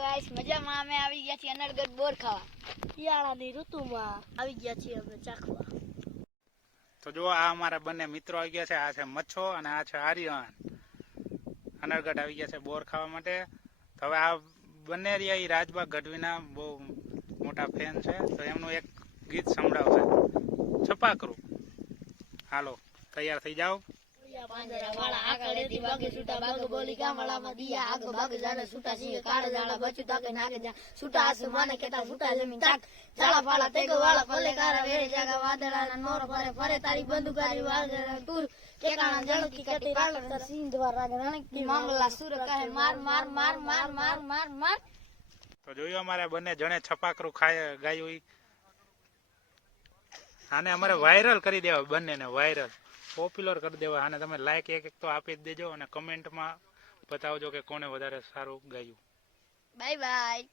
guys મજામાં અમે આવી ગયા છીએ અનડગઢ બોર ખાવા શિયાળાની ઋતુમાં આવી ગયા છીએ અમે ચાખવા તો જો આ અમારા બંને મિત્રો આવી ગયા છે આ છે મચ્છો અને આ છે આર્યન અનડગઢ આવી ગયા છે બોર ખાવા માટે તો હવે આ બંને રહ્યા ઈ રાજબાગ ગઢવીના બહુ મોટા ફેન છે તો એમનું એક ગીત સંભળાવશે છપાકરું હાલો તૈયાર થઈ જાઓ વાળા આકડેથી બાગે છૂટા બાગ બોલી ગામડામાં દિયા આગ બાગ જાડે છૂટા સી કાળ જાડા બચુ તાકે નાગે જા છૂટા આસમાને કેતા છૂટા જમીન તાક જાળા ફાળા તેગો વાળા ફલે કારા વેરે જાગા વાદળાના નોર ફરે ફરે તારી બંદુકારી વાળા તુર ઠેકાણા જળકી કટી રાગર સિંધવા રાગ રણકી મામલા સુર કહે માર માર માર માર માર માર માર તો જોયું અમારે બંને જણે છપાકરું ખાય ગાયું ઈ આને અમારે વાયરલ કરી દેવા બંનેને વાયરલ પોપ્યુલર કરી દેવા અને તમે લાઈક એક તો આપી જ દેજો અને કમેન્ટમાં બતાવજો કે કોને વધારે સારું ગાયું બાય બાય